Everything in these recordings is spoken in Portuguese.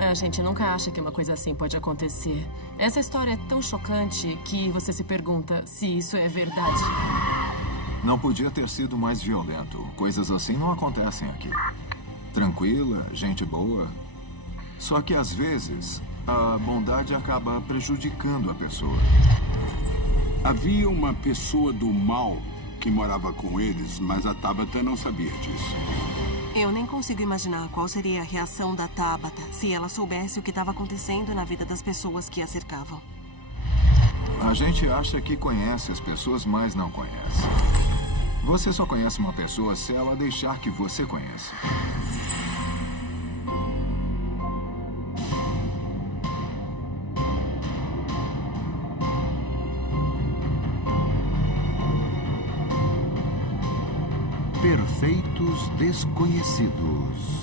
A gente nunca acha que uma coisa assim pode acontecer. Essa história é tão chocante que você se pergunta se isso é verdade. Não podia ter sido mais violento. Coisas assim não acontecem aqui. Tranquila, gente boa. Só que às vezes, a bondade acaba prejudicando a pessoa. Havia uma pessoa do mal que morava com eles, mas a Tabata não sabia disso. Eu nem consigo imaginar qual seria a reação da Tabata se ela soubesse o que estava acontecendo na vida das pessoas que a cercavam. A gente acha que conhece as pessoas, mas não conhece. Você só conhece uma pessoa se ela deixar que você conheça. Perfeitos Desconhecidos.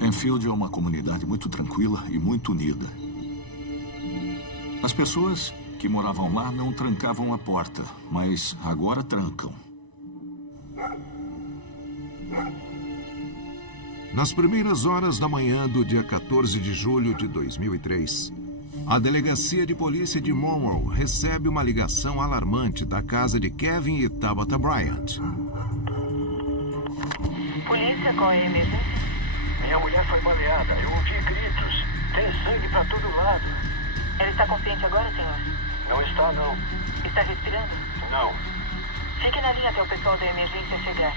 Enfield é uma comunidade muito tranquila e muito unida. As pessoas que moravam lá não trancavam a porta, mas agora trancam. Nas primeiras horas da manhã do dia 14 de julho de 2003, a Delegacia de Polícia de Monroe recebe uma ligação alarmante da casa de Kevin e Tabata Bryant. Polícia, qual é a emergência? Minha mulher foi baleada. Eu ouvi gritos. Tem sangue pra todo lado. Ela está consciente agora, senhor? Não está, não. Está respirando? Não. Fique na linha até o pessoal da emergência chegar.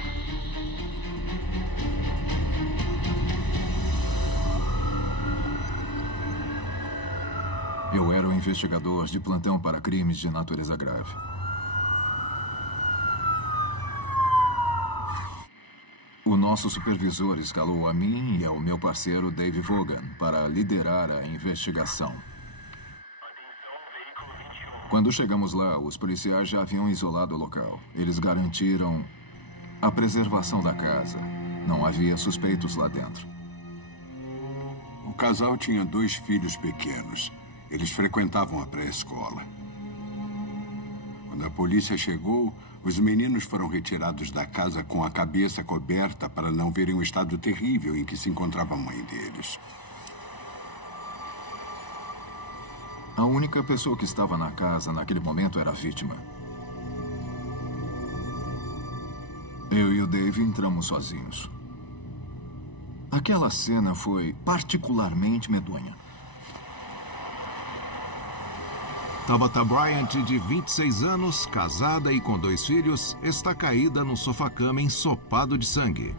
Eu era o investigador de plantão para crimes de natureza grave. O nosso supervisor escalou a mim e ao meu parceiro Dave Vaughan para liderar a investigação. Quando chegamos lá, os policiais já haviam isolado o local. Eles garantiram a preservação da casa. Não havia suspeitos lá dentro. O casal tinha 2 filhos pequenos. Eles frequentavam a pré-escola. Quando a polícia chegou, os meninos foram retirados da casa com a cabeça coberta para não verem o estado terrível em que se encontrava a mãe deles. A única pessoa que estava na casa naquele momento era a vítima. Eu e o Dave entramos sozinhos. Aquela cena foi particularmente medonha. Tabata Bryant, de 26 anos, casada e com 2 filhos, está caída no sofá-cama ensopado de sangue.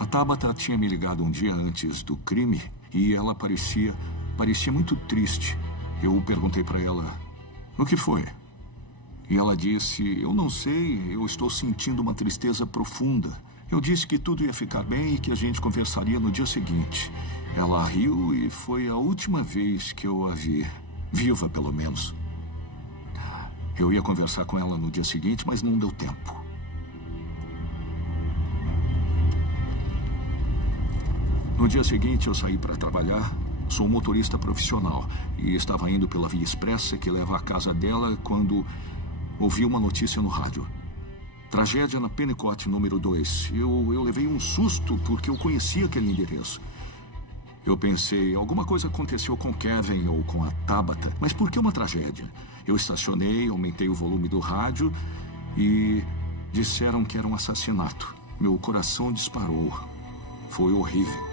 A Tabata tinha me ligado um dia antes do crime e ela parecia muito triste. Eu perguntei para ela, o que foi? E ela disse, eu não sei, eu estou sentindo uma tristeza profunda. Eu disse que tudo ia ficar bem e que a gente conversaria no dia seguinte. Ela riu e foi a última vez que eu a vi. Viva, pelo menos. Eu ia conversar com ela no dia seguinte, mas não deu tempo. No dia seguinte, eu saí para trabalhar. Sou motorista profissional e estava indo pela via expressa que leva à casa dela quando ouvi uma notícia no rádio. Tragédia na Pennicott, número 2. Eu levei um susto porque eu conhecia aquele endereço. Eu pensei, alguma coisa aconteceu com Kevin ou com a Tabata, mas por que uma tragédia? Eu estacionei, aumentei o volume do rádio e disseram que era um assassinato. Meu coração disparou. Foi horrível.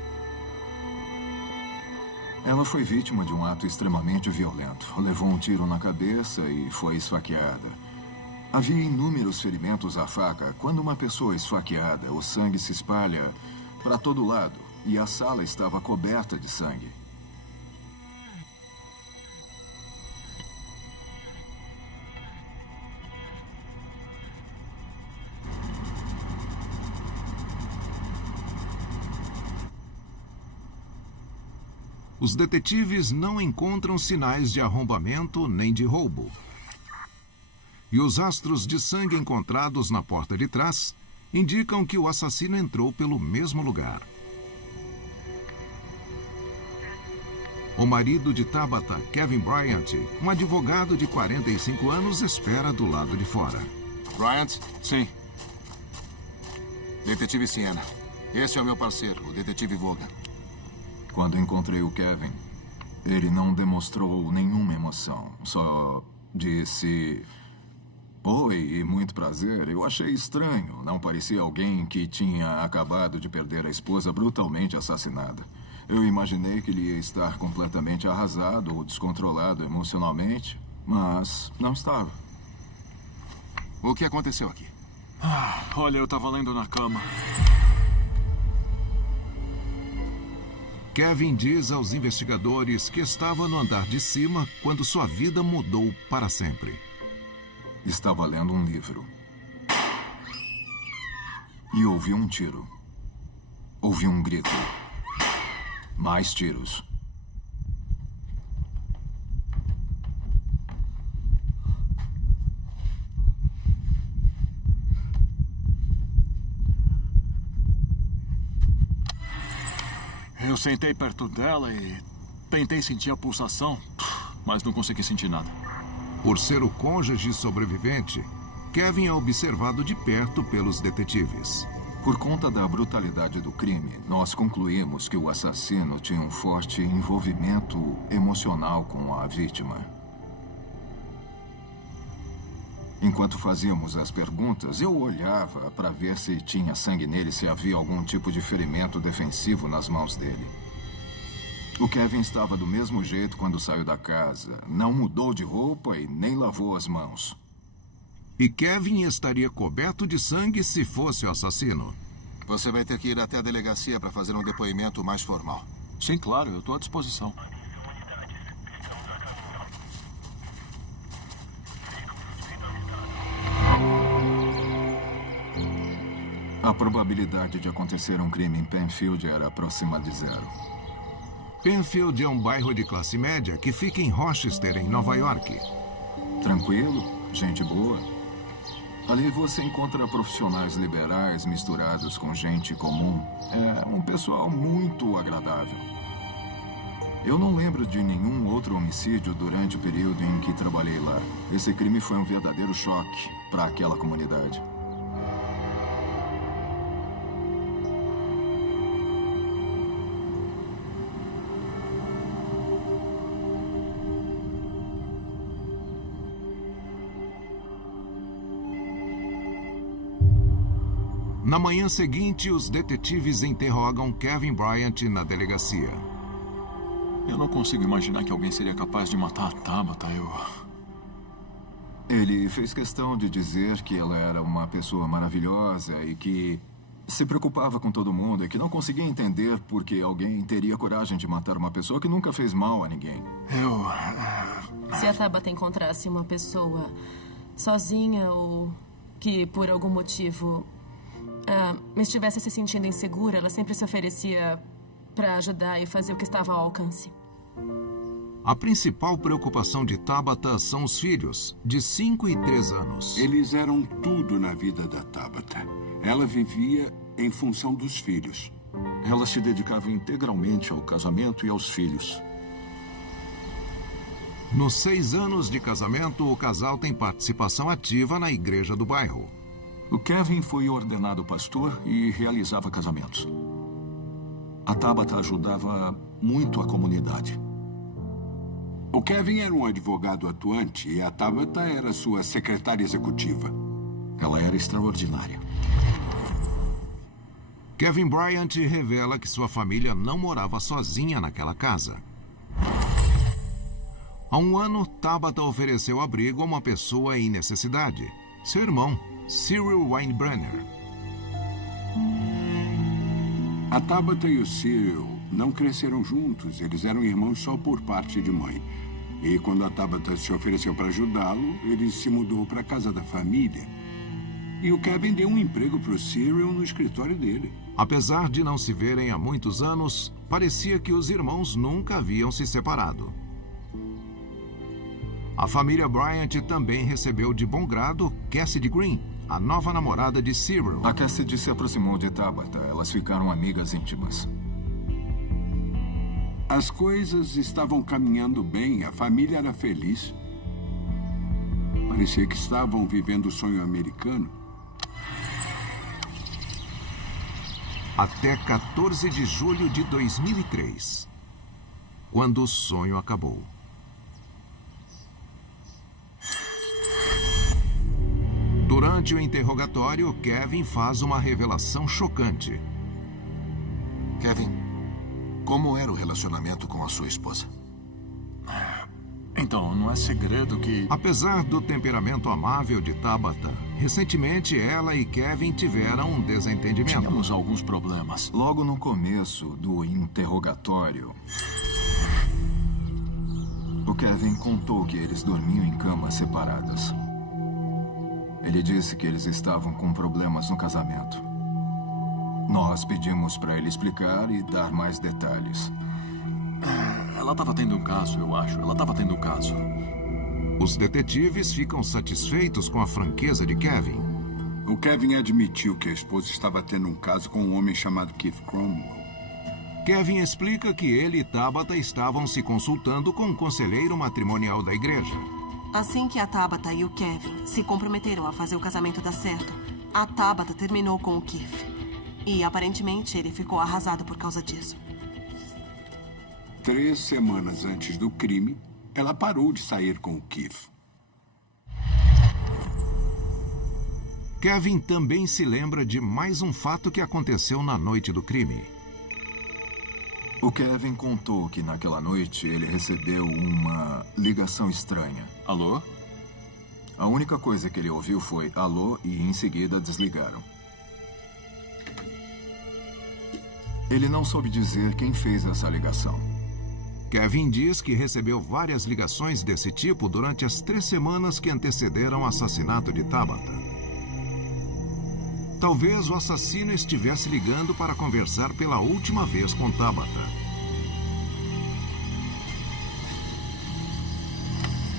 Ela foi vítima de um ato extremamente violento. Levou um tiro na cabeça e foi esfaqueada. Havia inúmeros ferimentos à faca. Quando uma pessoa é esfaqueada, o sangue se espalha para todo lado. E a sala estava coberta de sangue. Os detetives não encontram sinais de arrombamento nem de roubo. E os rastros de sangue encontrados na porta de trás indicam que o assassino entrou pelo mesmo lugar. O marido de Tabitha, Kevin Bryant, um advogado de 45 anos, espera do lado de fora. Bryant? Sim. Detetive Siena. Esse é o meu parceiro, o detetive Vaughan. Quando encontrei o Kevin, ele não demonstrou nenhuma emoção. Só disse... Oi e muito prazer. Eu achei estranho. Não parecia alguém que tinha acabado de perder a esposa brutalmente assassinada. Eu imaginei que ele ia estar completamente arrasado ou descontrolado emocionalmente, mas não estava. O que aconteceu aqui? Olha, eu estava lendo na cama. Kevin diz aos investigadores que estava no andar de cima quando sua vida mudou para sempre. Estava lendo um livro. E ouvi um tiro. Ouvi um grito. Mais tiros. Eu sentei perto dela e tentei sentir a pulsação, mas não consegui sentir nada. Por ser o cônjuge sobrevivente, Kevin é observado de perto pelos detetives. Por conta da brutalidade do crime, nós concluímos que o assassino tinha um forte envolvimento emocional com a vítima. Enquanto fazíamos as perguntas, eu olhava para ver se tinha sangue nele, se havia algum tipo de ferimento defensivo nas mãos dele. O Kevin estava do mesmo jeito quando saiu da casa. Não mudou de roupa e nem lavou as mãos. E Kevin estaria coberto de sangue se fosse o assassino. Você vai ter que ir até a delegacia para fazer um depoimento mais formal. Sim, claro, eu estou à disposição. A probabilidade de acontecer um crime em Penfield era próxima de zero. Penfield é um bairro de classe média que fica em Rochester, em Nova York. Tranquilo, gente boa. Ali você encontra profissionais liberais misturados com gente comum. É um pessoal muito agradável. Eu não lembro de nenhum outro homicídio durante o período em que trabalhei lá. Esse crime foi um verdadeiro choque para aquela comunidade. Na manhã seguinte, os detetives interrogam Kevin Bryant na delegacia. Eu não consigo imaginar que alguém seria capaz de matar a Tabitha. Ele fez questão de dizer que ela era uma pessoa maravilhosa e que se preocupava com todo mundo e que não conseguia entender por que alguém teria coragem de matar uma pessoa que nunca fez mal a ninguém. Se a Tabitha encontrasse uma pessoa sozinha ou que, por algum motivo, estivesse se sentindo insegura, ela sempre se oferecia para ajudar e fazer o que estava ao alcance. A principal preocupação de Tabitha são os filhos, de 5 e 3 anos. Eles eram tudo na vida da Tabitha. Ela vivia em função dos filhos. Ela se dedicava integralmente ao casamento e aos filhos. Nos 6 anos de casamento, o casal tem participação ativa na igreja do bairro. O Kevin foi ordenado pastor e realizava casamentos. A Tabitha ajudava muito a comunidade. O Kevin era um advogado atuante e a Tabitha era sua secretária executiva. Ela era extraordinária. Kevin Bryant revela que sua família não morava sozinha naquela casa. Há um ano, Tabitha ofereceu abrigo a uma pessoa em necessidade, seu irmão, Cyril Weinbrenner. A Tabitha e o Cyril não cresceram juntos. Eles eram irmãos só por parte de mãe. E quando a Tabitha se ofereceu para ajudá-lo, ele se mudou para a casa da família. E o Kevin deu um emprego para o Cyril no escritório dele. Apesar de não se verem há muitos anos, parecia que os irmãos nunca haviam se separado. A família Bryant também recebeu de bom grado Cassidy Green, a nova namorada de Cyril. A Cassidy se aproximou de Tabitha. Elas ficaram amigas íntimas. As coisas estavam caminhando bem, a família era feliz. Parecia que estavam vivendo o sonho americano. Até 14 de julho de 2003, quando o sonho acabou. Durante o interrogatório, Kevin faz uma revelação chocante. Kevin, como era o relacionamento com a sua esposa? Então, não é segredo que... Apesar do temperamento amável de Tabata, recentemente ela e Kevin tiveram um desentendimento. Tínhamos alguns problemas. Logo no começo do interrogatório, o Kevin contou que eles dormiam em camas separadas. Ele disse que eles estavam com problemas no casamento. Nós pedimos para ele explicar e dar mais detalhes. Ela estava tendo um caso, eu acho. Ela estava tendo um caso. Os detetives ficam satisfeitos com a franqueza de Kevin. O Kevin admitiu que a esposa estava tendo um caso com um homem chamado Keith Cromwell. Kevin explica que ele e Tabata estavam se consultando com um conselheiro matrimonial da igreja. Assim que a Tabata e o Kevin se comprometeram a fazer o casamento dar certo, a Tabata terminou com o Keith. E aparentemente ele ficou arrasado por causa disso. 3 semanas antes do crime, ela parou de sair com o Keith. Kevin também se lembra de mais um fato que aconteceu na noite do crime. O Kevin contou que naquela noite ele recebeu uma ligação estranha. Alô? A única coisa que ele ouviu foi alô e em seguida desligaram. Ele não soube dizer quem fez essa ligação. Kevin diz que recebeu várias ligações desse tipo durante as 3 semanas que antecederam o assassinato de Tabata. Talvez o assassino estivesse ligando para conversar pela última vez com Tabata.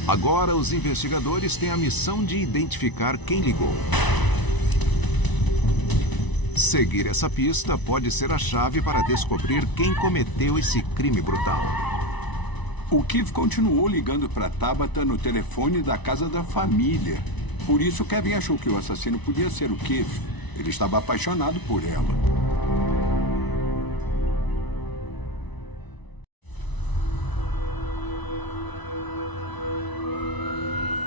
Agora, os investigadores têm a missão de identificar quem ligou. Seguir essa pista pode ser a chave para descobrir quem cometeu esse crime brutal. O Keith continuou ligando para Tabata no telefone da casa da família. Por isso, Kevin achou que o assassino podia ser o Keith. Ele estava apaixonado por ela.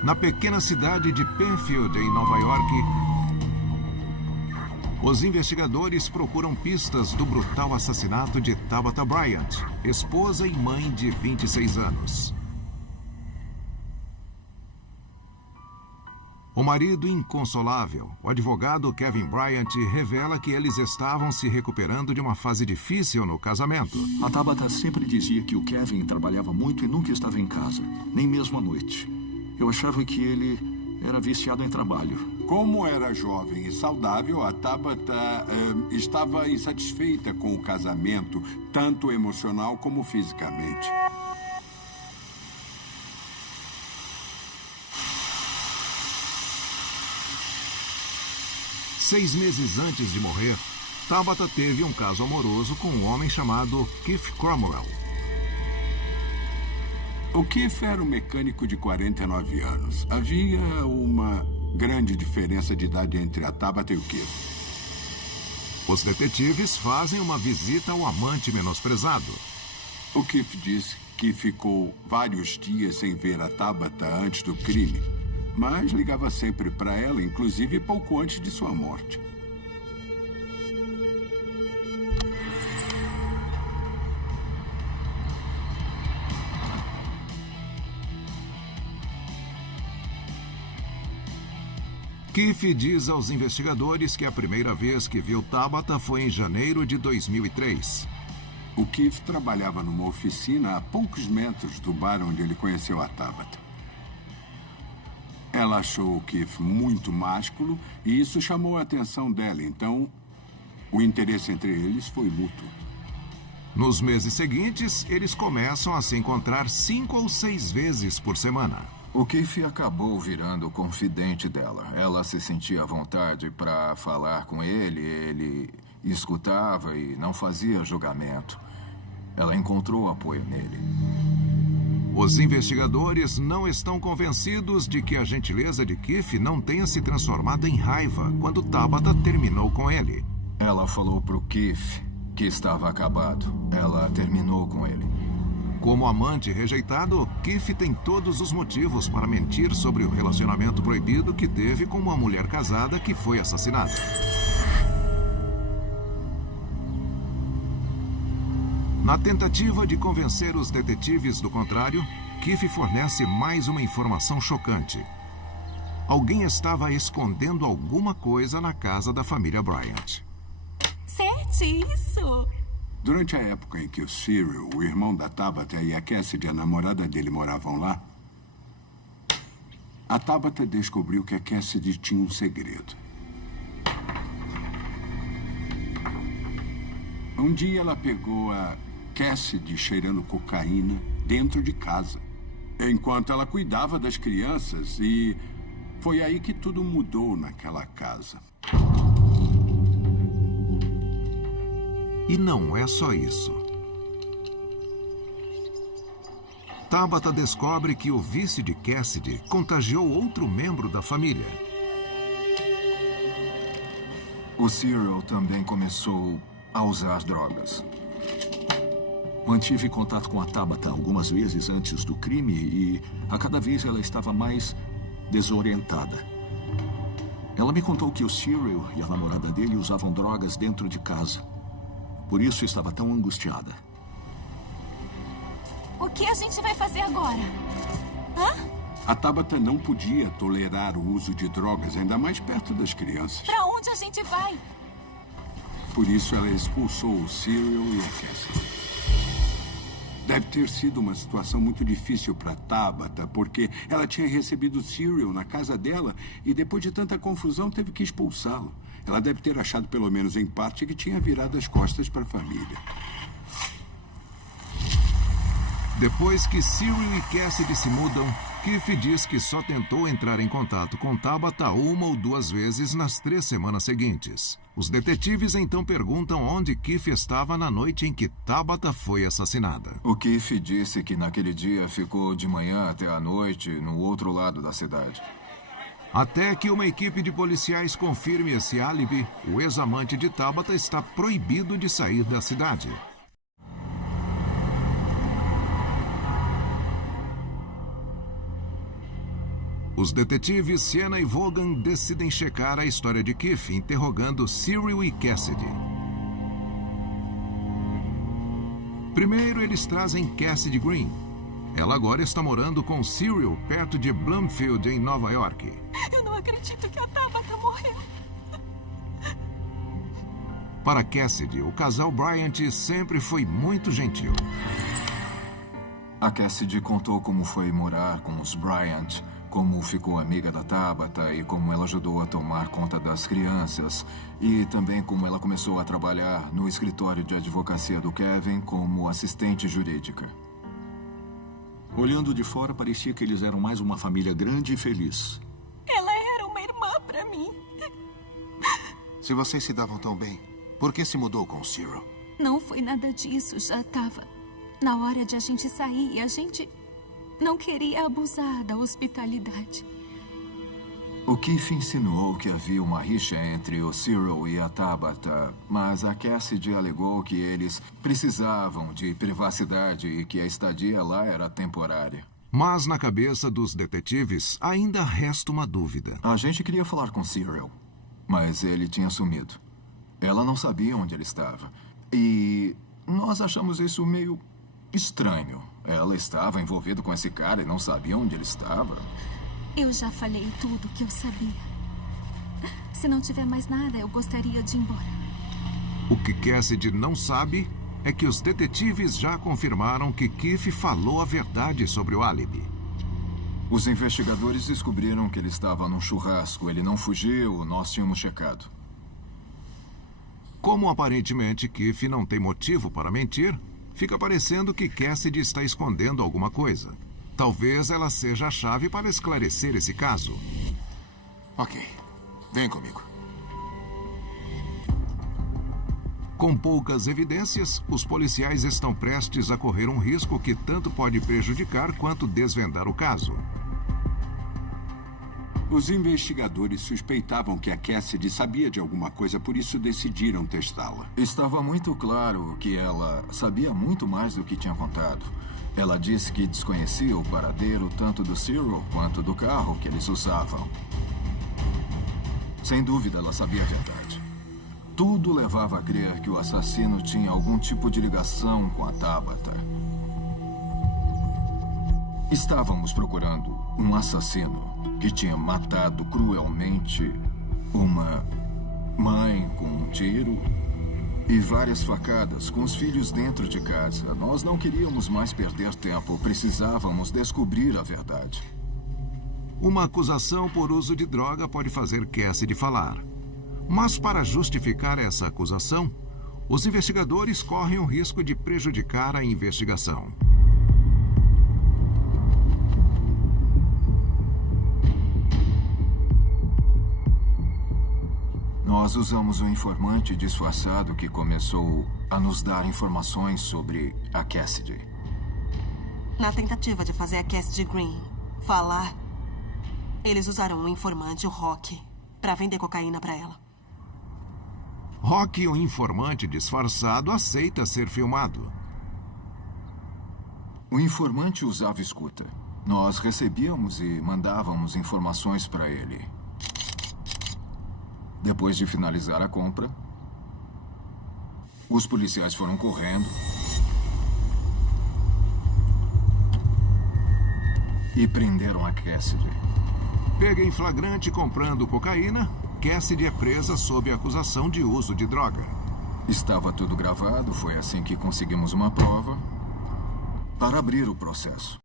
Na pequena cidade de Penfield, em Nova York, os investigadores procuram pistas do brutal assassinato de Tabata Bryant, esposa e mãe de 26 anos. O marido inconsolável, o advogado Kevin Bryant, revela que eles estavam se recuperando de uma fase difícil no casamento. A Tabata sempre dizia que o Kevin trabalhava muito e nunca estava em casa, nem mesmo à noite. Eu achava que ele era viciado em trabalho. Como era jovem e saudável, a Tabata estava insatisfeita com o casamento, tanto emocional como fisicamente. Seis meses antes de morrer, Tabata teve um caso amoroso com um homem chamado Keith Cromwell. O Keith era um mecânico de 49 anos. Havia uma grande diferença de idade entre a Tabata e o Keith. Os detetives fazem uma visita ao amante menosprezado. O Keith disse que ficou vários dias sem ver a Tabata antes do crime, mas ligava sempre para ela, inclusive pouco antes de sua morte. Keith diz aos investigadores que a primeira vez que viu Tabata foi em janeiro de 2003. O Keith trabalhava numa oficina a poucos metros do bar onde ele conheceu a Tabata. Ela achou o Keith muito másculo e isso chamou a atenção dela, então o interesse entre eles foi mútuo. Nos meses seguintes, eles começam a se encontrar 5 ou 6 vezes por semana. O Keith acabou virando confidente dela. Ela se sentia à vontade para falar com ele, ele escutava e não fazia julgamento. Ela encontrou apoio nele. Os investigadores não estão convencidos de que a gentileza de Keith não tenha se transformado em raiva quando Tabitha terminou com ele. Ela falou pro Keith que estava acabado. Ela terminou com ele. Como amante rejeitado, Keith tem todos os motivos para mentir sobre o relacionamento proibido que teve com uma mulher casada que foi assassinada. Na tentativa de convencer os detetives do contrário, Keith fornece mais uma informação chocante. Alguém estava escondendo alguma coisa na casa da família Bryant. Sete, isso! Durante a época em que o Cyril, o irmão da Tabitha, e a Cassidy, a namorada dele, moravam lá, a Tabitha descobriu que a Cassidy tinha um segredo. Um dia ela pegou a Cassidy cheirando cocaína dentro de casa, enquanto ela cuidava das crianças, e foi aí que tudo mudou naquela casa. E não é só isso. Tabitha descobre que o vício de Cassidy contagiou outro membro da família. O Cyril também começou a usar drogas. Mantive contato com a Tabitha algumas vezes antes do crime e a cada vez ela estava mais desorientada. Ela me contou que o Cyril e a namorada dele usavam drogas dentro de casa. Por isso estava tão angustiada. O que a gente vai fazer agora? Hã? A Tabitha não podia tolerar o uso de drogas, ainda mais perto das crianças. Pra onde a gente vai? Por isso ela expulsou o Cyril e a Cassidy. Deve ter sido uma situação muito difícil para Tabitha, porque ela tinha recebido o Cyril na casa dela e depois de tanta confusão teve que expulsá-lo. Ela deve ter achado, pelo menos em parte, que tinha virado as costas para a família. Depois que Cyril e Cassidy se mudam, Keith diz que só tentou entrar em contato com Tabitha uma ou duas vezes nas 3 semanas seguintes. Os detetives então perguntam onde Keith estava na noite em que Tabitha foi assassinada. O Keith disse que naquele dia ficou de manhã até a noite no outro lado da cidade. Até que uma equipe de policiais confirme esse álibi, o ex-amante de Tabitha está proibido de sair da cidade. Os detetives Sienna e Vaughan decidem checar a história de Keith, interrogando Cyril e Cassidy. Primeiro, eles trazem Cassidy Green. Ela agora está morando com Cyril perto de Bloomfield, em Nova York. Eu não acredito que a Tabitha morreu. Para Cassidy, o casal Bryant sempre foi muito gentil. A Cassidy contou como foi morar com os Bryant, como ficou amiga da Tabitha e como ela ajudou a tomar conta das crianças. E também como ela começou a trabalhar no escritório de advocacia do Kevin como assistente jurídica. Olhando de fora, parecia que eles eram mais uma família grande e feliz. Ela era uma irmã pra mim. Se vocês se davam tão bem, por que se mudou com o Cyril? Não foi nada disso, já estava na hora de a gente sair e a gente não queria abusar da hospitalidade. O Keith insinuou que havia uma rixa entre o Cyril e a Tabitha, mas a Cassidy alegou que eles precisavam de privacidade e que a estadia lá era temporária. Mas na cabeça dos detetives ainda resta uma dúvida. A gente queria falar com Cyril, mas ele tinha sumido. Ela não sabia onde ele estava. E nós achamos isso meio estranho. Ela estava envolvida com esse cara e não sabia onde ele estava. Eu já falei tudo o que eu sabia. Se não tiver mais nada, eu gostaria de ir embora. O que Cassidy não sabe é que os detetives já confirmaram que Keith falou a verdade sobre o álibi. Os investigadores descobriram que ele estava num churrasco. Ele não fugiu, nós tínhamos checado. Como aparentemente Keith não tem motivo para mentir, fica parecendo que Cassidy está escondendo alguma coisa. Talvez ela seja a chave para esclarecer esse caso. Ok. Vem comigo. Com poucas evidências, os policiais estão prestes a correr um risco que tanto pode prejudicar quanto desvendar o caso. Os investigadores suspeitavam que a Cassidy sabia de alguma coisa, por isso decidiram testá-la. Estava muito claro que ela sabia muito mais do que tinha contado. Ela disse que desconhecia o paradeiro tanto do Cyril quanto do carro que eles usavam. Sem dúvida, ela sabia a verdade. Tudo levava a crer que o assassino tinha algum tipo de ligação com a Tabata. Estávamos procurando um assassino que tinha matado cruelmente uma mãe com um tiro e várias facadas com os filhos dentro de casa. Nós não queríamos mais perder tempo. Precisávamos descobrir a verdade. Uma acusação por uso de droga pode fazer Cassidy falar. Mas para justificar essa acusação, os investigadores correm o risco de prejudicar a investigação. Nós usamos um informante disfarçado que começou a nos dar informações sobre a Cassidy. Na tentativa de fazer a Cassidy Green falar, eles usaram um informante, o Rock, para vender cocaína para ela. Rock, o informante disfarçado, aceita ser filmado. O informante usava escuta. Nós recebíamos e mandávamos informações para ele. Depois de finalizar a compra, os policiais foram correndo e prenderam a Cassidy. Pega em flagrante comprando cocaína, Cassidy é presa sob acusação de uso de droga. Estava tudo gravado, foi assim que conseguimos uma prova para abrir o processo.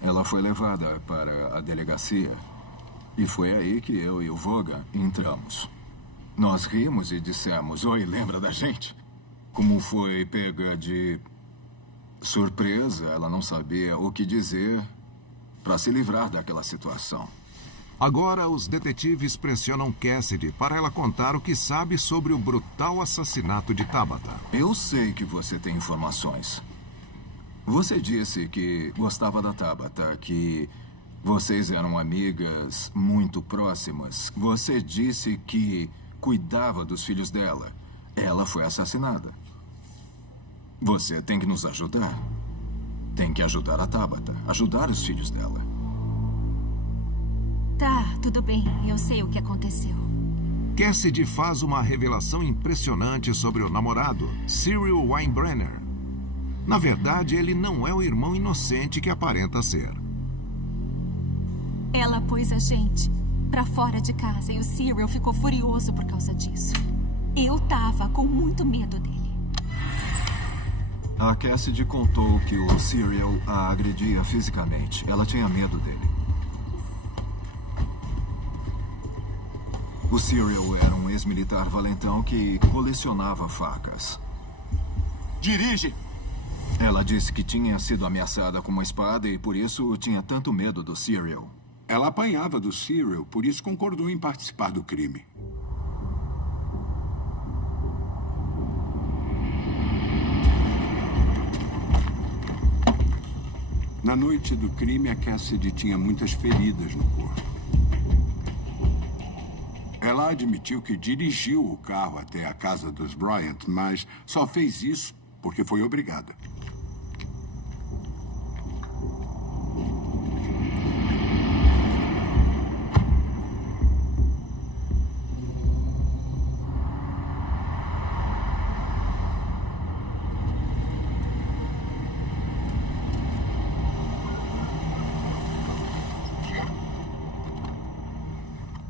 Ela foi levada para a delegacia e foi aí que eu e o Vaughan entramos. Nós rimos e dissemos: "Oi, lembra da gente?" Como foi pega de surpresa, ela não sabia o que dizer para se livrar daquela situação. Agora, os detetives pressionam Cassidy para ela contar o que sabe sobre o brutal assassinato de Tabata. Eu sei que você tem informações. Você disse que gostava da Tabata, que vocês eram amigas muito próximas. Você disse que cuidava dos filhos dela. Ela foi assassinada. Você tem que nos ajudar. Tem que ajudar a Tabata, ajudar os filhos dela. Tá, tudo bem. Eu sei o que aconteceu. Cassidy faz uma revelação impressionante sobre o namorado, Cyril Weinbrenner. Na verdade, ele não é o irmão inocente que aparenta ser. Ela pôs a gente pra fora de casa e o Cyril ficou furioso por causa disso. Eu tava com muito medo dele. A Cassidy contou que o Cyril a agredia fisicamente. Ela tinha medo dele. O Cyril era um ex-militar valentão que colecionava facas. Dirige! Ela disse que tinha sido ameaçada com uma espada e por isso tinha tanto medo do Cyril. Ela apanhava do Cyril, por isso concordou em participar do crime. Na noite do crime, a Cassidy tinha muitas feridas no corpo. Ela admitiu que dirigiu o carro até a casa dos Bryant, mas só fez isso porque foi obrigada.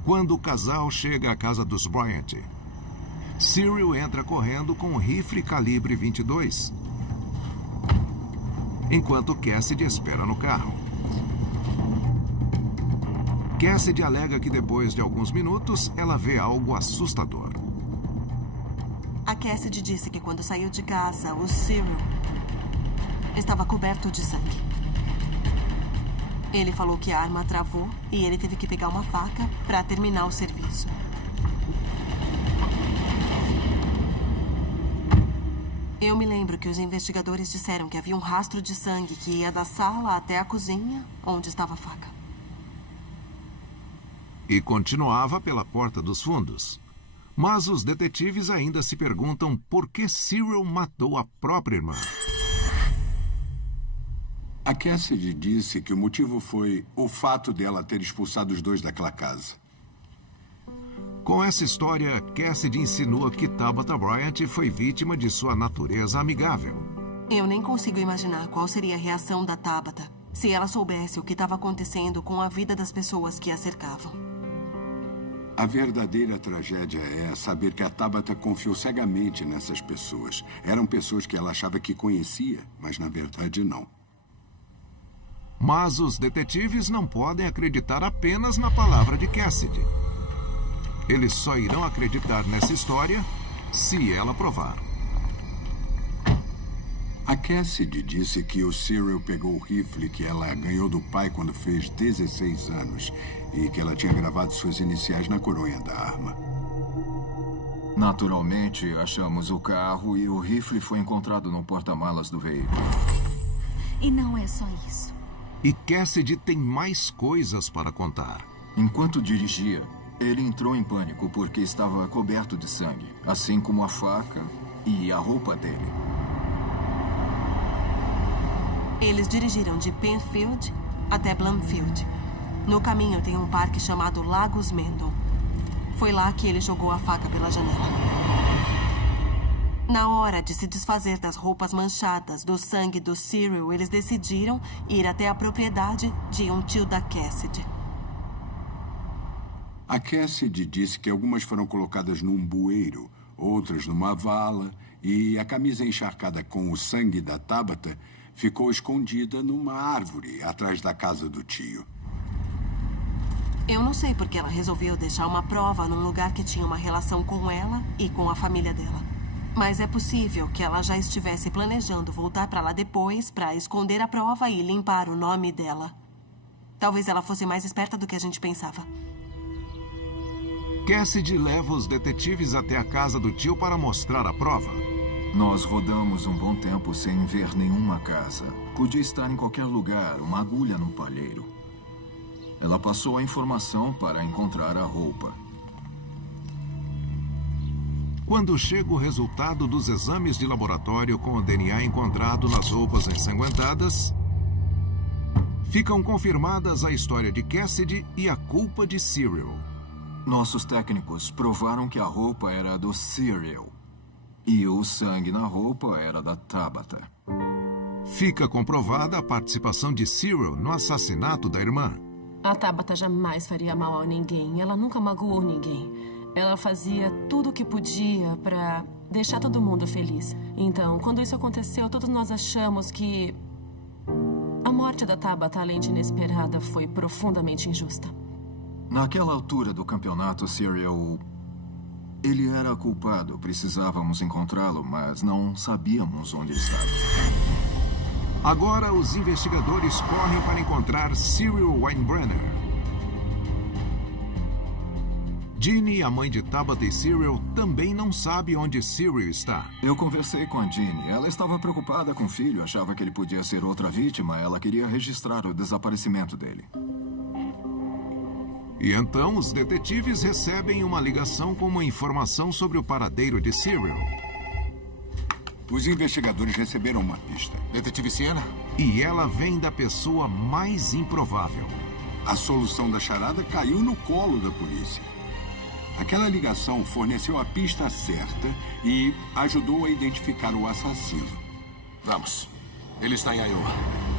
Quando o casal chega à casa dos Bryant, Cyril entra correndo com um rifle calibre 22, enquanto Cassidy espera no carro. Cassidy alega que depois de alguns minutos, ela vê algo assustador. A Cassidy disse que quando saiu de casa, o Cyril estava coberto de sangue. Ele falou que a arma travou e ele teve que pegar uma faca para terminar o serviço. Eu me lembro que os investigadores disseram que havia um rastro de sangue que ia da sala até a cozinha, onde estava a faca. E continuava pela porta dos fundos. Mas os detetives ainda se perguntam por que Cyril matou a própria irmã. A Cassidy disse que o motivo foi o fato dela ter expulsado os dois daquela casa. Com essa história, Cassidy insinua que Tabitha Bryant foi vítima de sua natureza amigável. Eu nem consigo imaginar qual seria a reação da Tabitha se ela soubesse o que estava acontecendo com a vida das pessoas que a cercavam. A verdadeira tragédia é saber que a Tabitha confiou cegamente nessas pessoas. Eram pessoas que ela achava que conhecia, mas na verdade não. Mas os detetives não podem acreditar apenas na palavra de Cassidy. Eles só irão acreditar nessa história se ela provar. A Cassidy disse que o Cyril pegou o rifle que ela ganhou do pai quando fez 16 anos e que ela tinha gravado suas iniciais na coronha da arma. Naturalmente, achamos o carro e o rifle foi encontrado no porta-malas do veículo. E não é só isso. E Cassidy tem mais coisas para contar. Enquanto dirigia, ele entrou em pânico porque estava coberto de sangue, assim como a faca e a roupa dele. Eles dirigiram de Penfield até Bloomfield. No caminho tem um parque chamado Lagos Mendon. Foi lá que ele jogou a faca pela janela. Na hora de se desfazer das roupas manchadas do sangue do Cyril, eles decidiram ir até a propriedade de um tio da Cassidy. A Cassidy disse que algumas foram colocadas num bueiro, outras numa vala, e a camisa encharcada com o sangue da Tabitha ficou escondida numa árvore atrás da casa do tio. Eu não sei porque ela resolveu deixar uma prova num lugar que tinha uma relação com ela e com a família dela. Mas é possível que ela já estivesse planejando voltar para lá depois para esconder a prova e limpar o nome dela. Talvez ela fosse mais esperta do que a gente pensava. Cassidy leva os detetives até a casa do tio para mostrar a prova. Nós rodamos um bom tempo sem ver nenhuma casa. Podia estar em qualquer lugar, uma agulha no palheiro. Ela passou a informação para encontrar a roupa. Quando chega o resultado dos exames de laboratório com o DNA encontrado nas roupas ensanguentadas, ficam confirmadas a história de Cassidy e a culpa de Cyril. Nossos técnicos provaram que a roupa era do Cyril. E o sangue na roupa era da Tabitha. Fica comprovada a participação de Cyril no assassinato da irmã. A Tabitha jamais faria mal a ninguém. Ela nunca magoou ninguém. Ela fazia tudo o que podia para deixar todo mundo feliz. Então, quando isso aconteceu, todos nós achamos que a morte da Tabitha, além de inesperada, foi profundamente injusta. Naquela altura do campeonato, Cyril... ele era culpado. Precisávamos encontrá-lo, mas não sabíamos onde estava. Agora, os investigadores correm para encontrar Cyril Weinbrenner. Jeannie, a mãe de Tabitha e Cyril, também não sabe onde Cyril está. Eu conversei com a Jeannie. Ela estava preocupada com o filho, achava que ele podia ser outra vítima. Ela queria registrar o desaparecimento dele. E então, os detetives recebem uma ligação com uma informação sobre o paradeiro de Cyril. Os investigadores receberam uma pista. Detetive Siena? E ela vem da pessoa mais improvável. A solução da charada caiu no colo da polícia. Aquela ligação forneceu a pista certa e ajudou a identificar o assassino. Vamos. Ele está em Iowa.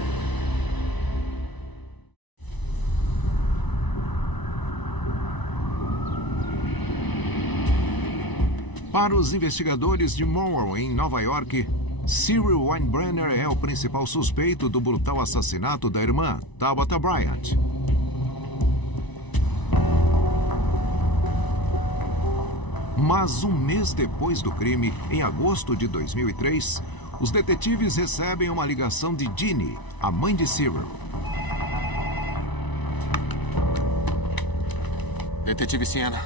Para os investigadores de Monroe, em Nova York, Cyril Weinbrenner é o principal suspeito do brutal assassinato da irmã, Tabitha Bryant. Mas um mês depois do crime, em agosto de 2003, os detetives recebem uma ligação de Ginny, a mãe de Cyril. Detetive Siena.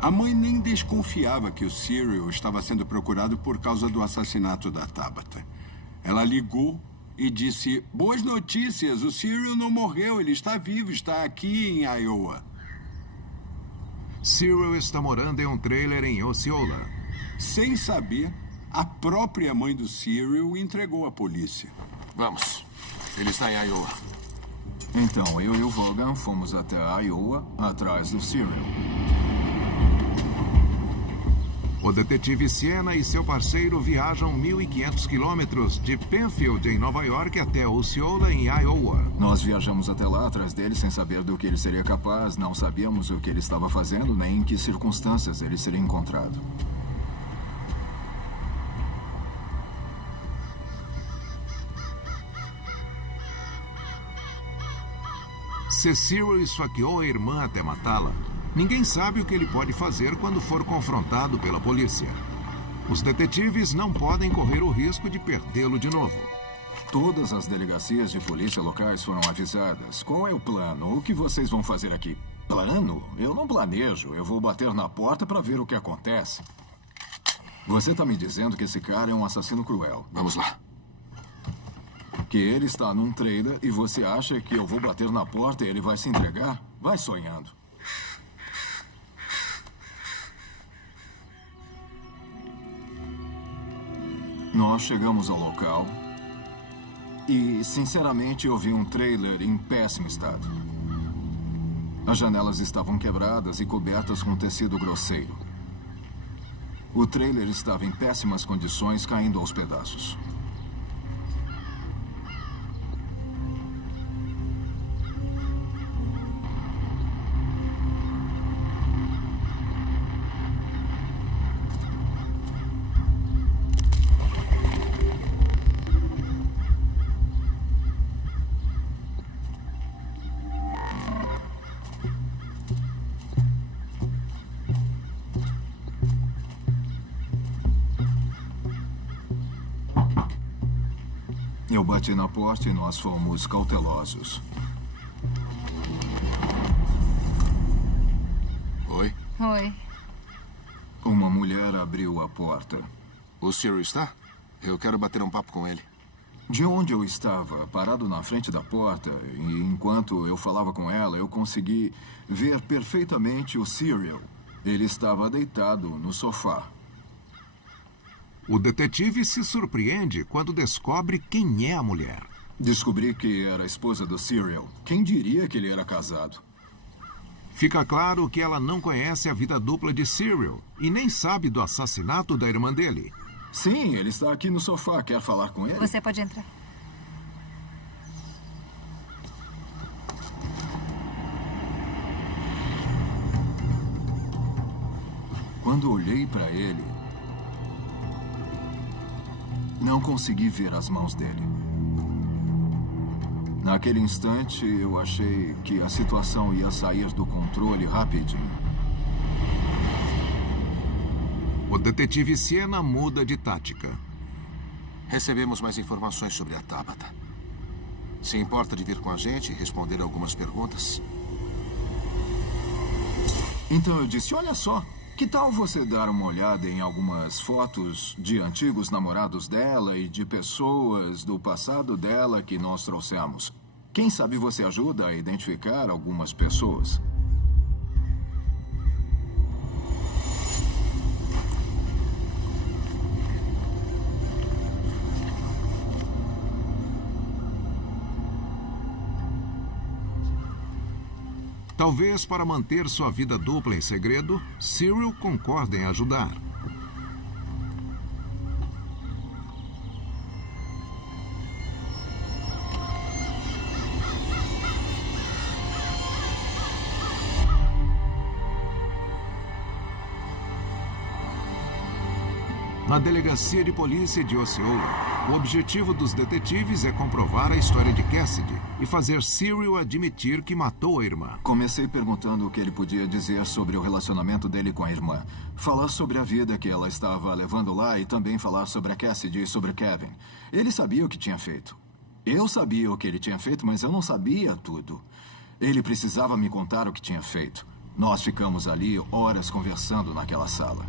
A mãe nem desconfiava que o Cyril estava sendo procurado por causa do assassinato da Tabitha. Ela ligou e disse: boas notícias, o Cyril não morreu, ele está vivo, está aqui em Iowa. Cyril está morando em um trailer em Osceola. Sem saber, a própria mãe do Cyril entregou à polícia. Vamos. Ele está em Iowa. Então, eu e o Vaughan fomos até Iowa, atrás do Cyril. O detetive Siena e seu parceiro viajam 1.500 quilômetros de Penfield, em Nova York, até Osceola, em Iowa. Nós viajamos até lá atrás dele sem saber do que ele seria capaz. Não sabíamos o que ele estava fazendo, nem em que circunstâncias ele seria encontrado. Se Cyril esfaqueou a irmã até matá-la, ninguém sabe o que ele pode fazer quando for confrontado pela polícia. Os detetives não podem correr o risco de perdê-lo de novo. Todas as delegacias de polícia locais foram avisadas. Qual é o plano? O que vocês vão fazer aqui? Plano? Eu não planejo. Eu vou bater na porta para ver o que acontece. Você está me dizendo que esse cara é um assassino cruel. Vamos lá. Que ele está num trailer e você acha que eu vou bater na porta e ele vai se entregar? Vai sonhando. Nós chegamos ao local e, sinceramente, eu vi um trailer em péssimo estado. As janelas estavam quebradas e cobertas com tecido grosseiro. O trailer estava em péssimas condições, caindo aos pedaços. Eu bati na porta e nós fomos cautelosos. Oi? Oi. Uma mulher abriu a porta. O Cyril está? Eu quero bater um papo com ele. De onde eu estava, parado na frente da porta, e enquanto eu falava com ela, eu consegui ver perfeitamente o Cyril. Ele estava deitado no sofá. O detetive se surpreende quando descobre quem é a mulher. Descobri que era a esposa do Cyril. Quem diria que ele era casado? Fica claro que ela não conhece a vida dupla de Cyril e nem sabe do assassinato da irmã dele. Sim, ele está aqui no sofá. Quer falar com ele? Você pode entrar. Quando olhei para ele, não consegui ver as mãos dele. Naquele instante, eu achei que a situação ia sair do controle rapidinho. O detetive Siena muda de tática. Recebemos mais informações sobre a Tabitha. Se importa de vir com a gente e responder algumas perguntas? Então eu disse, olha só, que tal você dar uma olhada em algumas fotos de antigos namorados dela e de pessoas do passado dela que nós trouxemos? Quem sabe você ajuda a identificar algumas pessoas? Talvez para manter sua vida dupla em segredo, Cyril concorda em ajudar. Na delegacia de polícia de Osceola, o objetivo dos detetives é comprovar a história de Cassidy e fazer Cyril admitir que matou a irmã. Comecei perguntando o que ele podia dizer sobre o relacionamento dele com a irmã. Falar sobre a vida que ela estava levando lá e também falar sobre a Cassidy e sobre Kevin. Ele sabia o que tinha feito. Eu sabia o que ele tinha feito, mas eu não sabia tudo. Ele precisava me contar o que tinha feito. Nós ficamos ali horas conversando naquela sala.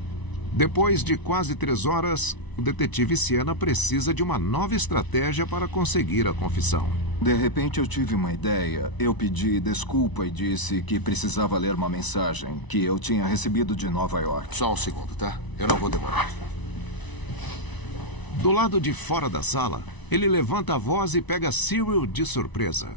Depois de quase 3 horas, o detetive Siena precisa de uma nova estratégia para conseguir a confissão. De repente eu tive uma ideia. Eu pedi desculpa e disse que precisava ler uma mensagem que eu tinha recebido de Nova York. Só um segundo, tá? Eu não vou demorar. Do lado de fora da sala, ele levanta a voz e pega Cyril de surpresa.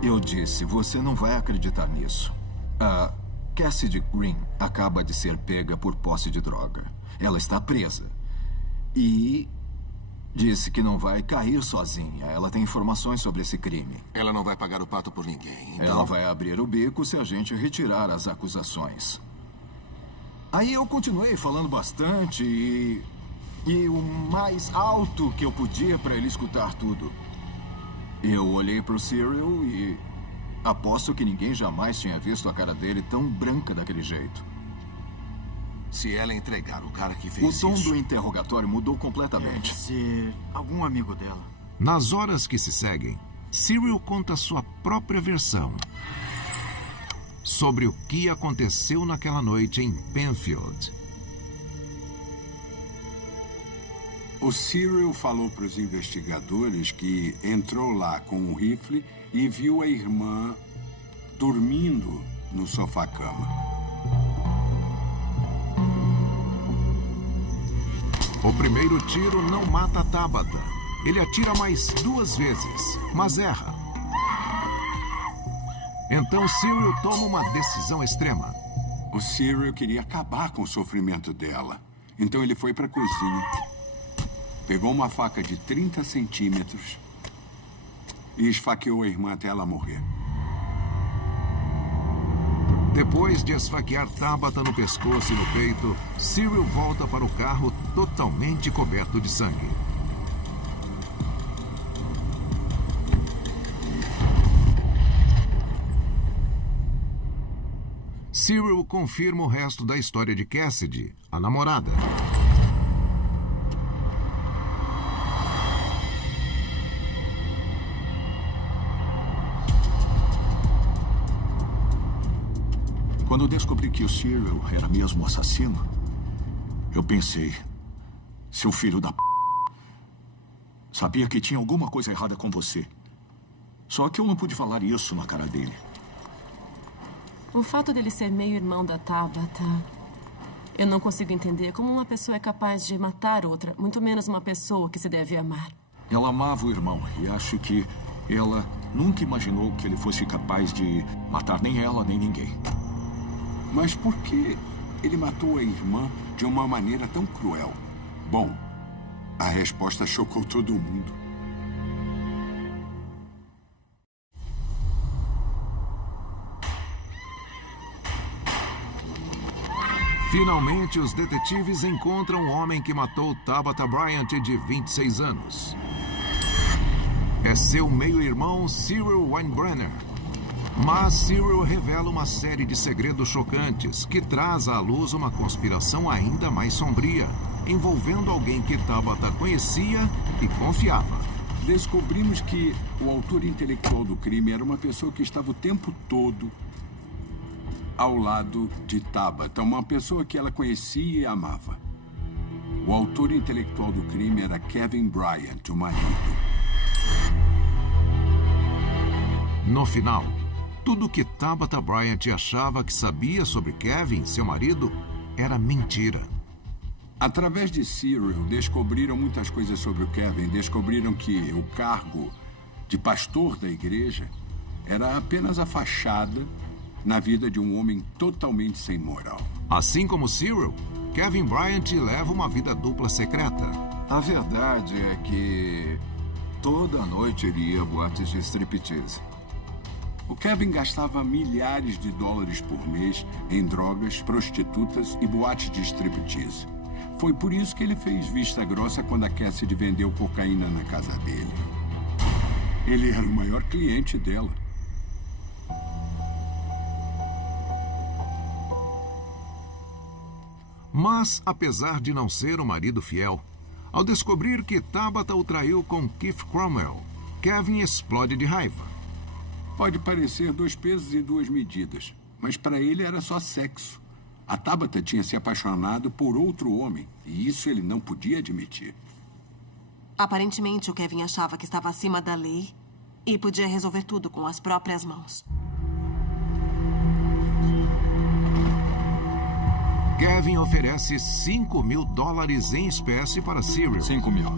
Eu disse, você não vai acreditar nisso. A Cassidy Green acaba de ser pega por posse de droga. Ela está presa. E disse que não vai cair sozinha. Ela tem informações sobre esse crime. Ela não vai pagar o pato por ninguém, então... Ela vai abrir o bico se a gente retirar as acusações. Aí eu continuei falando bastante e o mais alto que eu podia para ele escutar tudo. Eu olhei para o Cyril e aposto que ninguém jamais tinha visto a cara dele tão branca daquele jeito. Se ela entregar o cara que fez isso... O tom do interrogatório mudou completamente. Deve ser algum amigo dela. Nas horas que se seguem, Cyril conta sua própria versão sobre o que aconteceu naquela noite em Penfield. O Cyril falou para os investigadores que entrou lá com um rifle e viu a irmã dormindo no sofá-cama. O primeiro tiro não mata Tabata. Ele atira mais 2 vezes, mas erra. Então Cyril toma uma decisão extrema. O Cyril queria acabar com o sofrimento dela. Então ele foi para a cozinha, pegou uma faca de 30 centímetros e esfaqueou a irmã até ela morrer. Depois de esfaquear Tabata no pescoço e no peito, Cyril volta para o carro totalmente coberto de sangue. Cyril confirma o resto da história de Cassidy, a namorada. Quando eu descobri que o Cyril era mesmo o assassino, eu pensei, seu filho da p... sabia que tinha alguma coisa errada com você. Só que eu não pude falar isso na cara dele. O fato dele ser meio-irmão da Tabata... Eu não consigo entender como uma pessoa é capaz de matar outra, muito menos uma pessoa que se deve amar. Ela amava o irmão e acho que ela nunca imaginou que ele fosse capaz de matar nem ela, nem ninguém. Mas por que ele matou a irmã de uma maneira tão cruel? Bom, a resposta chocou todo mundo. Finalmente, os detetives encontram o homem que matou Tabata Bryant, de 26 anos. É seu meio-irmão Cyril Weinbrenner. Mas Cyril revela uma série de segredos chocantes que traz à luz uma conspiração ainda mais sombria, envolvendo alguém que Tabata conhecia e confiava. Descobrimos que o autor intelectual do crime era uma pessoa que estava o tempo todo ao lado de Tabata, uma pessoa que ela conhecia e amava. O autor intelectual do crime era Kevin Bryant, o marido. No final, tudo que Tabata Bryant achava que sabia sobre Kevin, seu marido, era mentira. Através de Cyril, descobriram muitas coisas sobre o Kevin. Descobriram que o cargo de pastor da igreja era apenas a fachada na vida de um homem totalmente sem moral. Assim como Cyril, Kevin Bryant leva uma vida dupla secreta. A verdade é que toda noite ele ia a boates de striptease. O Kevin gastava milhares de dólares por mês em drogas, prostitutas e boates de striptease. Foi por isso que ele fez vista grossa quando a Cassidy vendeu cocaína na casa dele. Ele era o maior cliente dela. Mas, apesar de não ser o marido fiel, ao descobrir que Tabitha o traiu com Keith Cromwell, Kevin explode de raiva. Pode parecer 2 pesos e 2 medidas, mas para ele era só sexo. A Tabitha tinha se apaixonado por outro homem, e isso ele não podia admitir. Aparentemente, o Kevin achava que estava acima da lei e podia resolver tudo com as próprias mãos. Kevin oferece $5.000 em espécie para Cyril. 5 mil.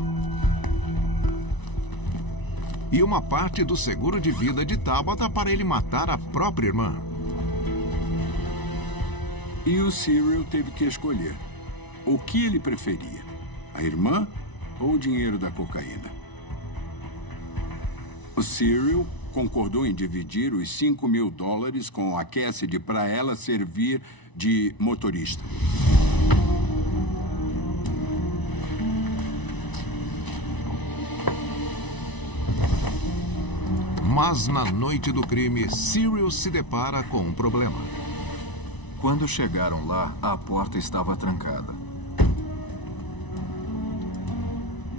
E uma parte do seguro de vida de Tabitha para ele matar a própria irmã. E o Cyril teve que escolher o que ele preferia, a irmã ou o dinheiro da cocaína. O Cyril concordou em dividir os $5.000 com a Cassidy para ela servir de motorista. Mas na noite do crime, Cyril se depara com um problema. Quando chegaram lá, a porta estava trancada.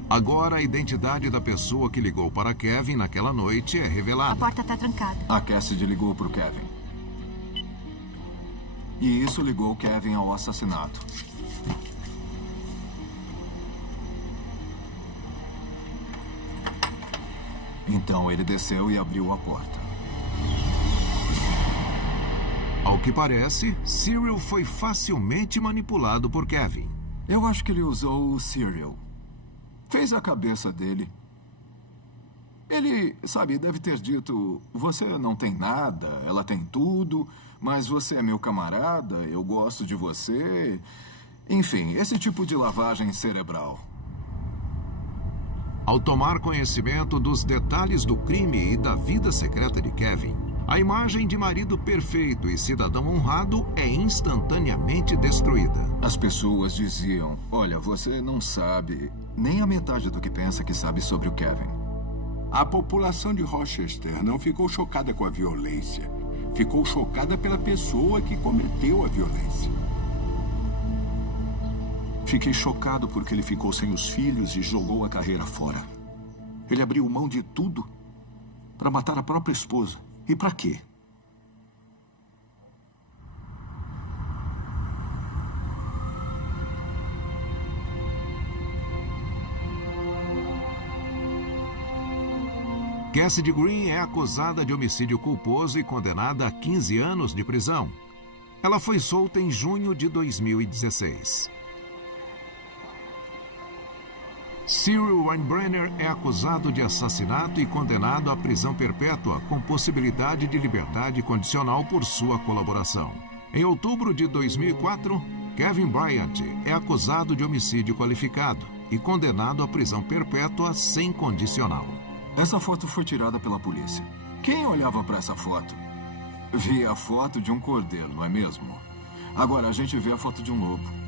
Agora a identidade da pessoa que ligou para Kevin naquela noite é revelada. A porta está trancada. A Cassidy ligou para o Kevin. E isso ligou Kevin ao assassinato. Então ele desceu e abriu a porta. Ao que parece, Cyril foi facilmente manipulado por Kevin. Eu acho que ele usou o Cyril. Fez a cabeça dele. Ele, sabe, deve ter dito: você não tem nada, ela tem tudo, mas você é meu camarada, eu gosto de você. Enfim, esse tipo de lavagem cerebral. Ao tomar conhecimento dos detalhes do crime e da vida secreta de Kevin, a imagem de marido perfeito e cidadão honrado é instantaneamente destruída. As pessoas diziam: olha, você não sabe nem a metade do que pensa que sabe sobre o Kevin. A população de Rochester não ficou chocada com a violência. Ficou chocada pela pessoa que cometeu a violência. Fiquei chocado porque ele ficou sem os filhos e jogou a carreira fora. Ele abriu mão de tudo para matar a própria esposa. E para quê? Cassidy Green é acusada de homicídio culposo e condenada a 15 anos de prisão. Ela foi solta em junho de 2016. Cyril Weinbrenner é acusado de assassinato e condenado à prisão perpétua com possibilidade de liberdade condicional por sua colaboração. Em outubro de 2004, Kevin Bryant é acusado de homicídio qualificado e condenado à prisão perpétua sem condicional. Essa foto foi tirada pela polícia. Quem olhava para essa foto via a foto de um cordeiro, não é mesmo? Agora a gente vê a foto de um lobo.